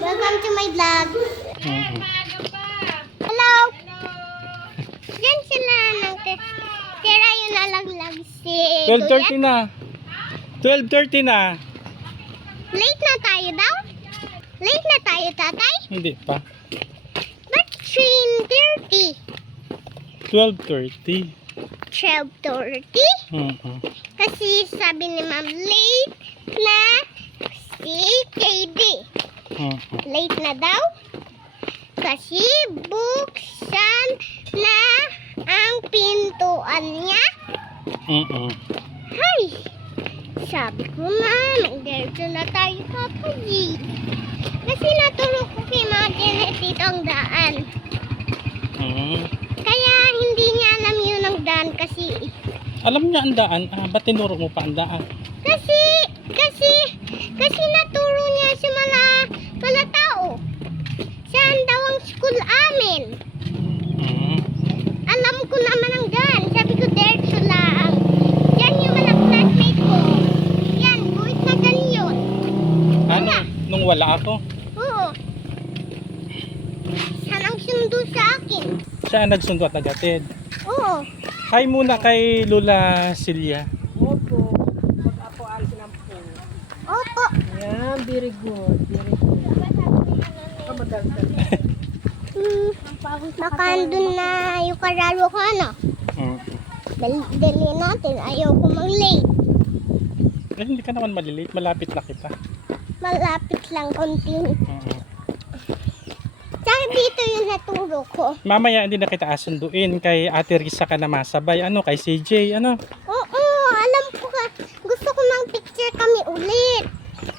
Welcome to my vlog. Mhm. Hello. Yan sila ng tira yung nalaglag si 12:30 na. 12:30 na. Late na tayo daw? Late na tayo, tatay? Hindi pa. Ba't 3:30? 12:30. 12:30? Mhm. Kasi sabi ni Ma'am late na si KD. Mhm. Late na daw? Kasi buksan na ang pintuan niya. Mhm. Hay! Sabi ko na, nandito na tayo kapag. Kasi natulog ko kay mga Janet dito ang daan. Mhm. Kaya hindi niya alam yun ang daan kasi. Alam niya ang daan. Ba't tinuro mo pa ang daan? Kasi naturo niya sa mga tao. Saan daw ang school amin? Mhm. Alam ko naman ang daan. Sabi ko, diretso lang. Yan yung mga classmate ko. Yan, buwit na ganyan. Ano? Nung wala ako? Oo. Saan ang sundo sa akin? Siya ang nagsundo at nagatid. Oo. Hi muna kay Lola Celia. Opo. Pag-apuan sinampo. Opo. Ayan, very good. Very good. Kamadaldal. Baka andun na yung kararo ko, ano? Mhm. Dali natin. Ayaw ko mang-late. Eh, hindi ka naman malilate. Malapit na kita. Malapit lang konti. Mhm. Saka dito yung naturo ko. Mamaya hindi na kita asunduin kay Ate Risa ka na masabay. Ano? Kay CJ. Ano? Oo, alam ko ka. Gusto ko ng picture kami ulit.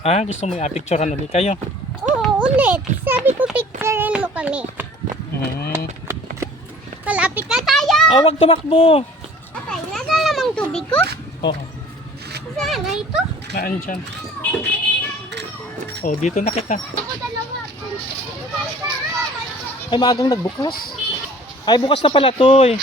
Gusto mo i-picturean ulit kayo? Oo, ulit. Sabi ko picturean mo kami. Mhm. Malapit na tayo. Wag tumakbo. Atay, nasa namang tubig ko? Oo. Saan na ito? Naan dyan? Oh, dito na kita. Ako dalawa. Ay, maagang nagbukas. Ay, bukas na pala to eh.